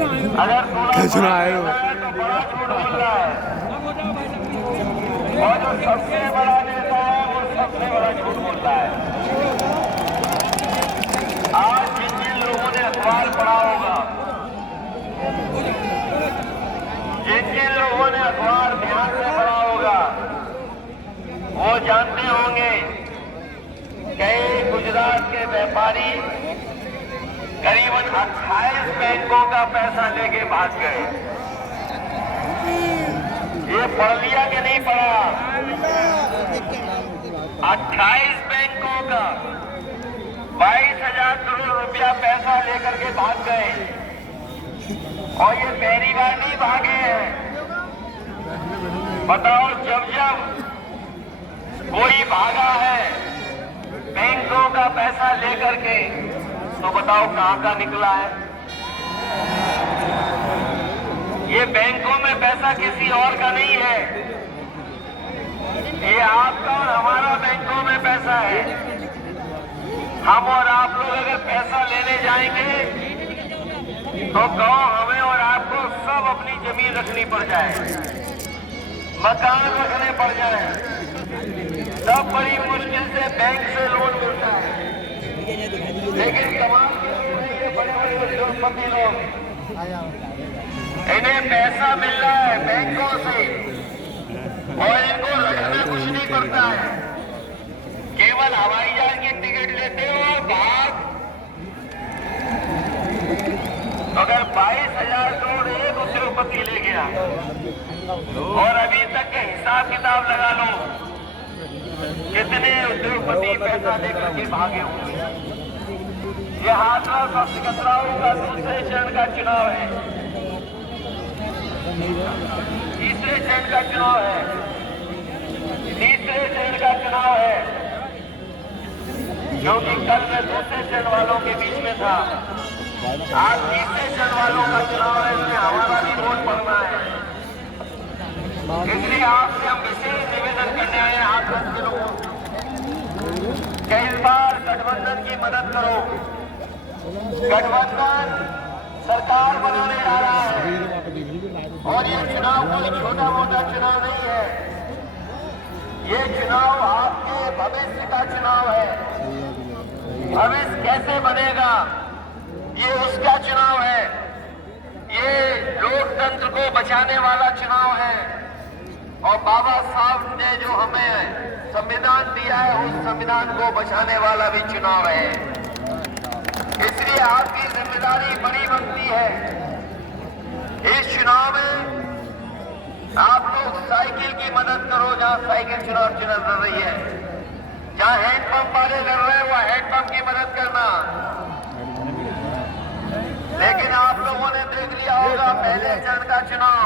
अगर सुना आए हो तो बड़ा झूठ बोल रहा है, और जो सबसे बड़ा नेता है वो सबसे बड़ा झूठ बोल रहा है। आज जिन जिन लोगों ने अखबार पढ़ा होगा, जिन जिन लोगों ने अखबार ध्यान से पढ़ा होगा, वो जानते होंगे कई गुजरात के व्यापारी करीबन 28 बैंकों का पैसा लेके भाग गए। ये पढ़ लिया कि नहीं पढ़ा? 28 बैंकों का 22,000 करोड़ रुपया पैसा लेकर के भाग गए, और ये पहली बार नहीं भागे हैं। बताओ, जब जब कोई भागा है बैंकों का पैसा लेकर के, तो बताओ कहां का निकला है? ये बैंकों में पैसा किसी और का नहीं है, ये आपका और हमारा बैंकों में पैसा है। हम और आप लोग अगर पैसा लेने जाएंगे तो गांव हमें और आपको सब अपनी जमीन रखनी पड़ जाए, मकान रखने पड़ जाए, सब बड़ी मुश्किल से बैंक से लोन मिलता है। लेकिन कमाल के लोग हैं ये बड़े बड़े उद्योगपति लोग, इन्हें पैसा मिल रहा है बैंकों से और इनको रखना कुछ नहीं पड़ता है। केवल हवाई जहाज की टिकट लेते हो और भाग। अगर 22,000 करोड़ एक उद्योगपति ले गया, और अभी तक के हिसाब किताब लगा लो कितने उद्योगपति पैसा लेकर के भागे होंगे। यह हाथरस और सिकंदराबाद का दूसरे चरण का चुनाव है, तीसरे चरण का चुनाव है, तीसरे चरण का चुनाव है, क्योंकि कल मैं दूसरे चरण वालों के बीच में था। आज तीसरे चरण वालों का चुनाव है, इसमें हमारा भी वोट पड़ना है। इसलिए आपसे हम विशेष निवेदन करने आए हैं हाथरस के लोगों कि इस बार गठबंधन की मदद करो। गठबंधन सरकार बनाने जा रहा है, और ये चुनाव कोई छोटा मोटा चुनाव नहीं है, ये चुनाव आपके भविष्य का चुनाव है। भविष्य कैसे बनेगा ये उसका चुनाव है, ये लोकतंत्र को बचाने वाला चुनाव है, और बाबा साहब ने जो हमें संविधान दिया है उस संविधान को बचाने वाला भी चुनाव है। इसलिए आपकी जिम्मेदारी बड़ी बनती है। इस चुनाव में आप लोग साइकिल की मदद करो, जहां साइकिल चुनाव लड़ रही है, जहां हैंडपंप वाले लड़ रहे हैं वह हैंडपंप की मदद करना। लेकिन आप लोगों ने देख लिया होगा पहले चरण का चुनाव,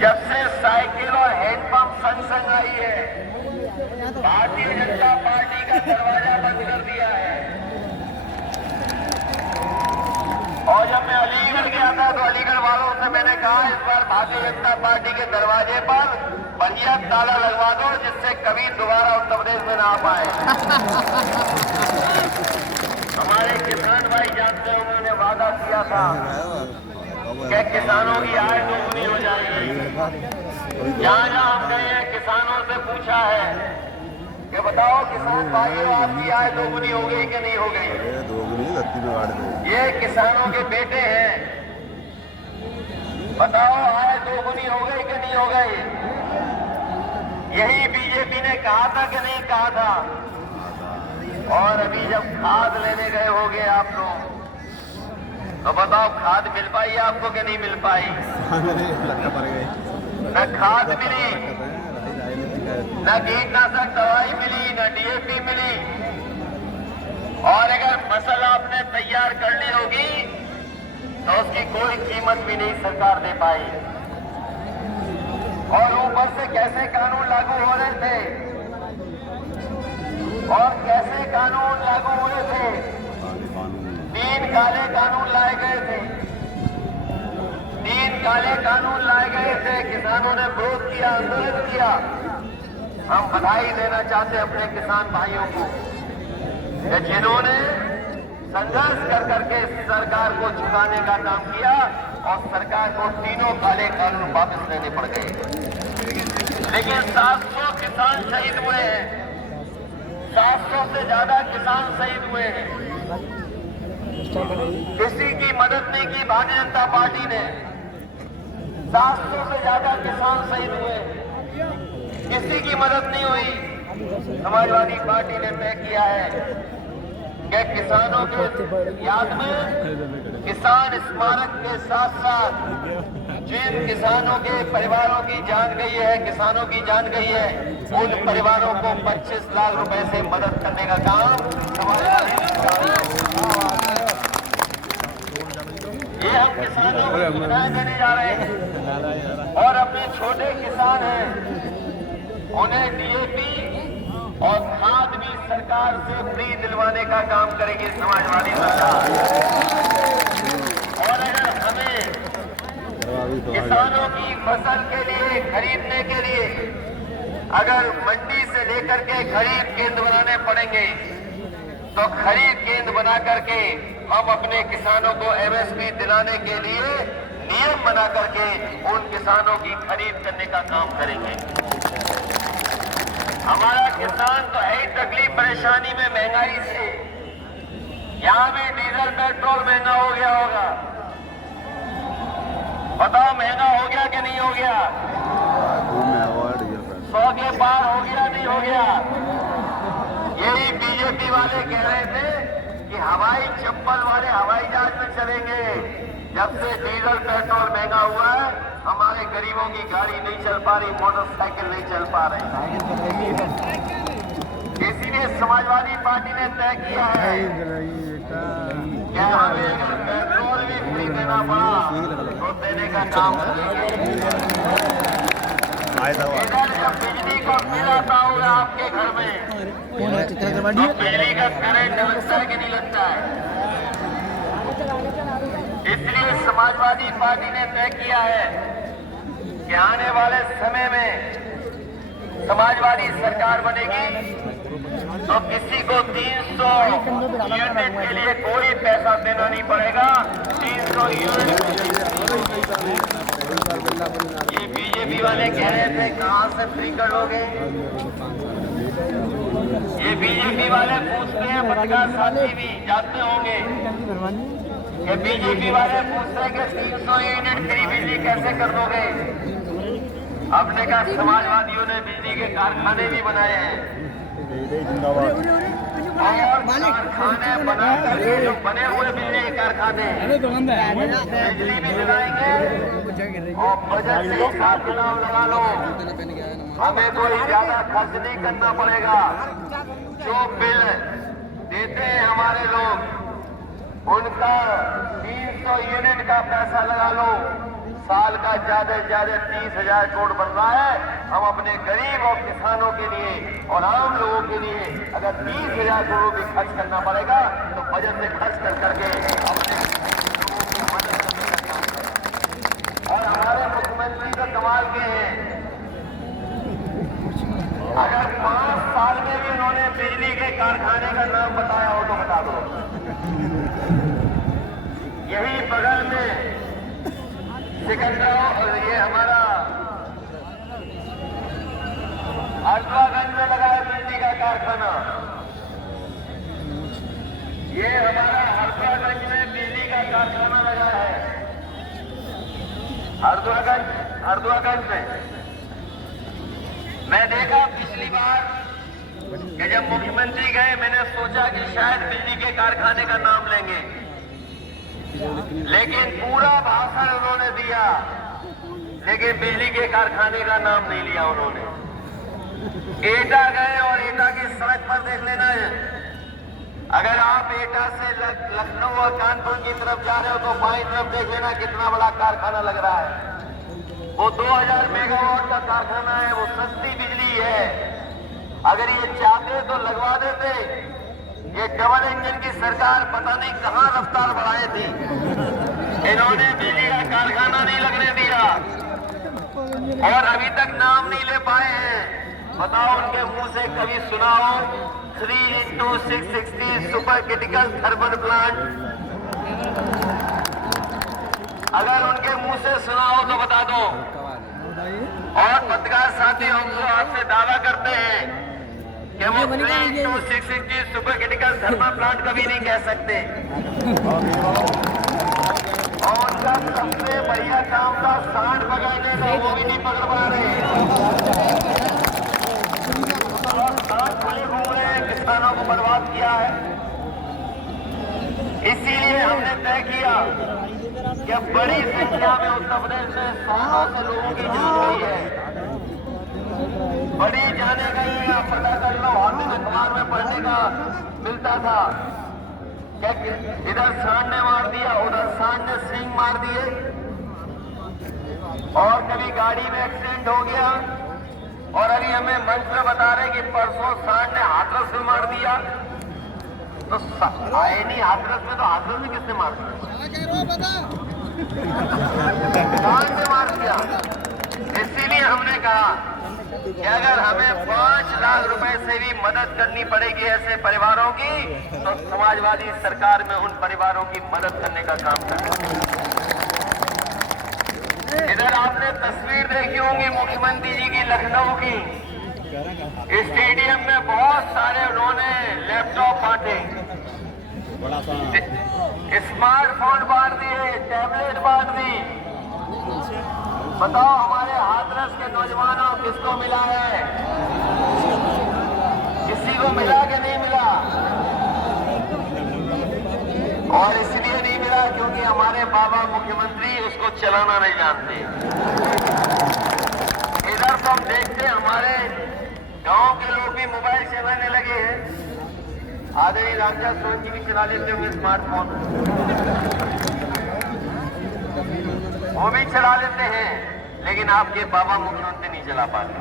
जब से साइकिल और हैंडपंप संग संग आई है, भारतीय जनता पार्टी का दरवाजा बंद कर दिया है। और जब मैं अलीगढ़ गया था तो अलीगढ़ वालों से मैंने कहा इस बार भारतीय जनता पार्टी के दरवाजे पर बढ़िया ताला लगवा दो, जिससे कभी दोबारा उत्तर प्रदेश में ना आ पाए। हमारे किसान भाई जानते हैं, उन्होंने वादा किया था कि किसानों की आय दोगुनी हो जाएगी। जहाँ जहाँ हम गए हैं किसानों से पूछा है कि बताओ किसान भाइयों आपकी आय दोगुनी हो गई कि नहीं हो गई? ये किसानों के बेटे हैं, बताओ आय दोगुनी हो गई कि नहीं हो गई? यही बीजेपी ने कहा था कि नहीं कहा था? और अभी जब खाद लेने गए होगे आप लोग, तो बताओ खाद मिल पाई आपको कि नहीं मिल पाई? न खाद मिली, न कीटनाशक दवाई मिली, न डीएपी मिली, और अगर फसल आपने तैयार कर ली होगी तो उसकी कोई कीमत भी नहीं सरकार दे पाई। और ऊपर से कैसे कानून लागू हो रहे थे, और कैसे कानून लागू हुए थे? 3 काले कानून लाए गए थे, 3 काले कानून लाए गए थे। किसानों ने विरोध किया, आंदोलन किया। हम बधाई देना चाहते हैं अपने किसान भाइयों को कि जिन्होंने संघर्ष कर करके सरकार को झुकाने का काम किया और सरकार को तीनों काले कानून वापस लेने पड़ गए। लेकिन 700 किसान शहीद हुए हैं, 700 से ज्यादा किसान शहीद हुए हैं। किसी की मदद नहीं की भारतीय जनता पार्टी ने। 700 से ज्यादा किसान शहीद हुए, किसी की मदद नहीं हुई। समाजवादी पार्टी ने तय किया है कि किसानों के याद में किसान स्मारक के साथ साथ जिन किसानों के परिवारों की जान गई है, किसानों की जान गई है, उन परिवारों को 25 लाख रुपए से मदद करने का काम ये हम किसानों को सुविधाएं देने जा रहे हैं। और अपने छोटे किसान हैं, उन्हें डीएपी और खाद भी सरकार से फ्री दिलवाने का काम करेगी समाजवादी सरकार। और अगर हमें किसानों की फसल के लिए खरीदने के लिए अगर मंडी से लेकर के खरीद केंद्र बनाने पड़ेंगे, तो खरीद केंद्र बना करके हम अपने किसानों को एमएसपी दिलाने के लिए नियम बना करके उन किसानों की खरीद करने का काम करेंगे। हमारा किसान तो है ही तकलीफ परेशानी में महंगाई से। यहाँ भी डीजल पेट्रोल महंगा हो गया होगा, बताओ महंगा हो गया कि नहीं हो गया? 100 के पार हो गया नहीं हो गया? यही बीजेपी वाले कह रहे थे कि हवाई चप्पल वाले हवाई जहाज में चलेंगे। जब से डीजल पेट्रोल महंगा हुआ है, हमारे गरीबों की गाड़ी नहीं चल पा रही, मोटरसाइकिल नहीं चल पा रही। इसीलिए समाजवादी पार्टी ने तय किया है कि हमें अगर पेट्रोल भी फ्री देना पड़ा तो देने का काम करेंगे। इधर जब बिजली का बिल आता होगा आपके घर में, तो बिजली का करंट लगता है कि नहीं लगता है? इसलिए समाजवादी पार्टी ने तय किया है कि आने वाले समय में समाजवादी सरकार बनेगी तो किसी को 300 यूनिट के लिए कोई पैसा देना नहीं पड़ेगा। 300 यूनिट ये बीजेपी वाले कह रहे थे कहाँ से फ्री करोगे? ये बीजेपी वाले पूछते हैं, पत्रकार साथी भी जानते होंगे कि बीजेपी वाले पूछते हैं कि 300 यूनिट फ्री बिजली कैसे कर दोगे? आपने कहा समाजवादियों ने बिजली के कारखाने भी बनाए हैं और कारखाने बना करके जो बने हुए बिजली के कारखाने बिजली भी दिलाएंगे और बजट से हिसाब चुनाव लगा लो। हमें कोई ज्यादा खर्च नहीं करना पड़ेगा। जो बिल देते हैं हमारे लोग, उनका 300 यूनिट का पैसा लगा लो। साल का ज्यादा से ज्यादा 30,000 करोड़ बन रहा है। हम अपने गरीब और किसानों के लिए और आम लोगों के लिए अगर 30,000 करोड़ भी खर्च करना पड़ेगा तो बजट से खर्च कर करके अपने लोगों की मदद करने का काम करें। और हमारे मुख्यमंत्री तो कमाल के हैं, अगर 5 साल में भी उन्होंने बिजली के कारखाने का नाम बताया हो तो बता दो। यही बगल में सिकंदराबाद, ये हमारा हरदुआगंज में लगा है बिजली का कारखाना। ये हमारा हरदुआगंज में बिजली का कारखाना लगा है। हरदुआगंज में मैं देखा पिछली बार कि जब मुख्यमंत्री गए, मैंने सोचा कि शायद बिजली के कारखाने का नाम लेंगे, लेकिन पूरा भाषण उन्होंने दिया, लेकिन बिजली के कारखाने का नाम नहीं लिया उन्होंने। एटा गए और एटा की सड़क पर देख लेना है, अगर आप एटा से लखनऊ और कानपुर की तरफ जा रहे हो तो बाईं तरफ देख लेना कितना बड़ा कारखाना लग रहा है। वो 2000 मेगावाट का कारखाना है, वो सस्ती बिजली है। अगर ये चाहते तो लगवा देते। ये डबल इंजन की सरकार पता नहीं कहां रफ्तार बढ़ाई थी, इन्होंने बिजली का कारखाना नहीं लगने दिया और अभी तक नाम नहीं ले पाए हैं। बताओ उनके मुंह से कभी सुना हो 3x660 super critical thermal plant. अगर उनके मुंह से सुना हो तो बता दो। और पत्रकार साथी हम तो आपसे दावा करते हैं कि हम 3x660 super critical thermal plant कभी नहीं कह सकते। और उनका सबसे बढ़िया काम था सांड पकड़ने का, वो भी नहीं पकड़ पा रहे। और सांड खुले घूम रहे हैं, किसानों को बर्बाद किया है। इसीलिए हमने तय किया कि बड़ी संख्या में उत्तर प्रदेश में 100 से लोगों की जान गई है, बड़ी जाने गई है। आप पता कर लो, हर दिन अखबार में पढ़ने का मिलता था कि इधर सांड ने मार दिया, उधर सांड ने सींग मार दिए, और कभी गाड़ी में एक्सीडेंट हो गया। और अभी हमें मंत्र बता रहे कि परसों सांड ने हाथरस में मार दिया। तो आए नहीं हाथरस में, तो हाथरस में किसने मार दिया? सांड ने मार दिया। इसीलिए हमने कहा कि अगर हमें 5 लाख रुपए से भी मदद करनी पड़ेगी ऐसे परिवारों की, तो समाजवादी सरकार में उन परिवारों की मदद करने का काम करें। इधर आपने तस्वीर देखी होंगी मुख्यमंत्री जी की लखनऊ की। स्टेडियम में बहुत सारे उन्होंने लैपटॉप बांटे, स्मार्टफोन बांट दिए, टैबलेट बांट दी। बताओ हमारे हाथरस के नौजवानों किसको मिला है? किसी को मिला कि नहीं मिला? और इसलिए नहीं मिला क्योंकि हमारे बाबा मुख्यमंत्री उसको चलाना नहीं जानते। इधर तो हम देखते हैं हमारे गांव के लोग भी मोबाइल चलाने लगे हैं। आदरणीय राजा सोन जी भी चला लेते होंगे स्मार्टफोन, वो भी चला लेते हैं, लेकिन आपके बाबा मुख्यमंत्री नहीं चला पाते,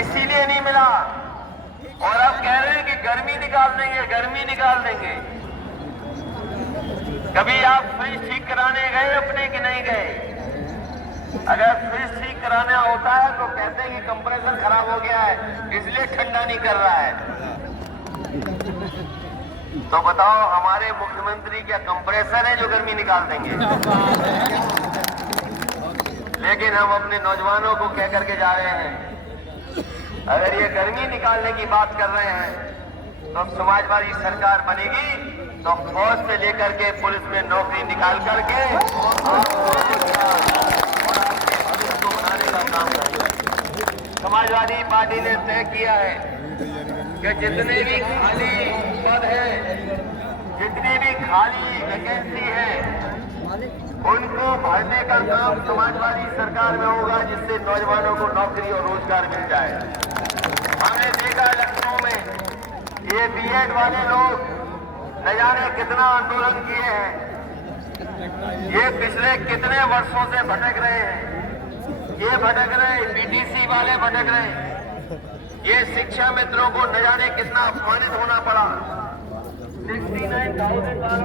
इसीलिए नहीं मिला। और अब कह रहे हैं कि गर्मी निकाल देंगे, गर्मी निकाल देंगे। कभी आप फ्रिज ठीक कराने गए अपने कि नहीं गए? अगर फ्रिज ठीक कराना होता है तो कहते हैं कि कंप्रेसर खराब हो गया है इसलिए ठंडा नहीं कर रहा है। तो बताओ हमारे मुख्यमंत्री क्या कंप्रेसर है जो गर्मी निकाल देंगे? लेकिन हम अपने नौजवानों को कह करके जा रहे हैं, अगर ये गर्मी निकालने की बात कर रहे हैं तो समाजवादी सरकार बनेगी तो फौज से लेकर के पुलिस में नौकरी निकाल करके बनाने का काम करेंगे। समाजवादी पार्टी ने तय किया है कि जितने भी खाली पद है, जितनी भी खाली वैकेंसी है, उनको भरने का काम समाजवादी सरकार में होगा, जिससे नौजवानों को नौकरी और रोजगार मिल जाए। हमने देखा लखनऊ में ये बीएड वाले लोग न जाने कितना आंदोलन किए हैं, ये पिछले कितने वर्षों से भटक रहे हैं, ये भटक रहे, पीटीसी वाले भटक रहे, ये शिक्षा मित्रों को न जाने कितना अपमानित होना पड़ा। 69,000